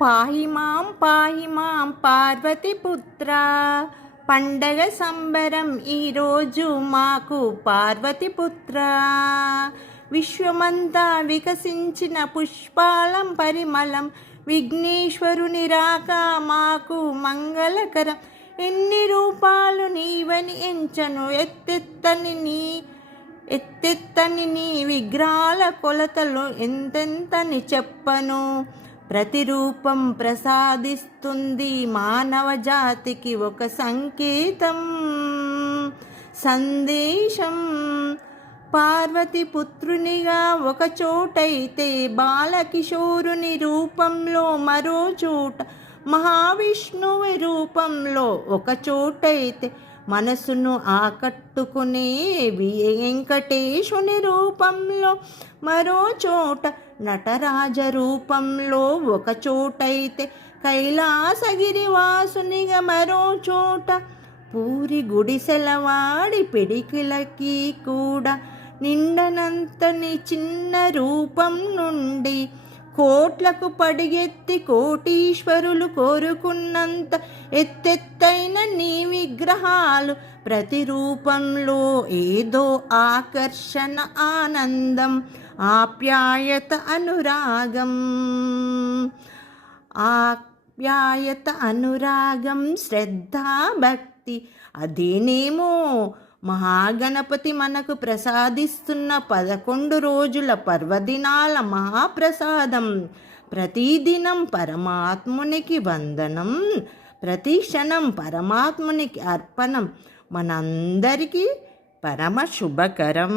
పాహి మాం పార్వతీపుత్ర. పండగ సంబరం ఈరోజు మాకు పార్వతీపుత్ర. విశ్వమంతా వికసించిన పుష్పాలం పరిమళం, విఘ్నేశ్వరుని రాక మాకు మంగళకరం. ఎన్ని రూపాలు నీవని ఎంచను, ఎత్తెత్తని నీ విగ్రహాల కొలతలు ఎంతెంతని చెప్పను. ప్రతిరూపం ప్రసాదిస్తుంది మానవ జాతికి ఒక సంకేతం, సందేశం. పార్వతి పుత్రునిగా ఒక చోటైతే, బాలకిషోరుని రూపంలో మరో చోట, మహావిష్ణువు రూపంలో ఒక చోటైతే, మనసును ఆకట్టుకునే వెంకటేశుని రూపంలో మరో చోట, నటరాజ రూపంలో ఒక చోటైతే, కైలాసగిరి వాసునిగా మరో చోట, పూరి గుడిసెలవాడి పిడికిలకి కూడా నిండనంతని చిన్న రూపం నుండి, కోట్లకు పడిగెత్తి కోటీశ్వరులు కోరుకున్నంత ఎత్తెత్తైన నీ విగ్రహాలు. ప్రతి రూపంలో ఏదో ఆకర్షణ, ఆనందం, ఆప్యాయత, అనురాగం. ఆప్యాయత, అనురాగం, శ్రద్ధ, భక్తి. అదేనేమో మహాగణపతి మనకు ప్రసాదిస్తున్న 11 రోజుల పర్వదినాల మహాప్రసాదం. ప్రతిదినం పరమాత్మునికి వందనం, ప్రతి క్షణం పరమాత్మునికి అర్పణం. మనందరికీ పరమ శుభకరం.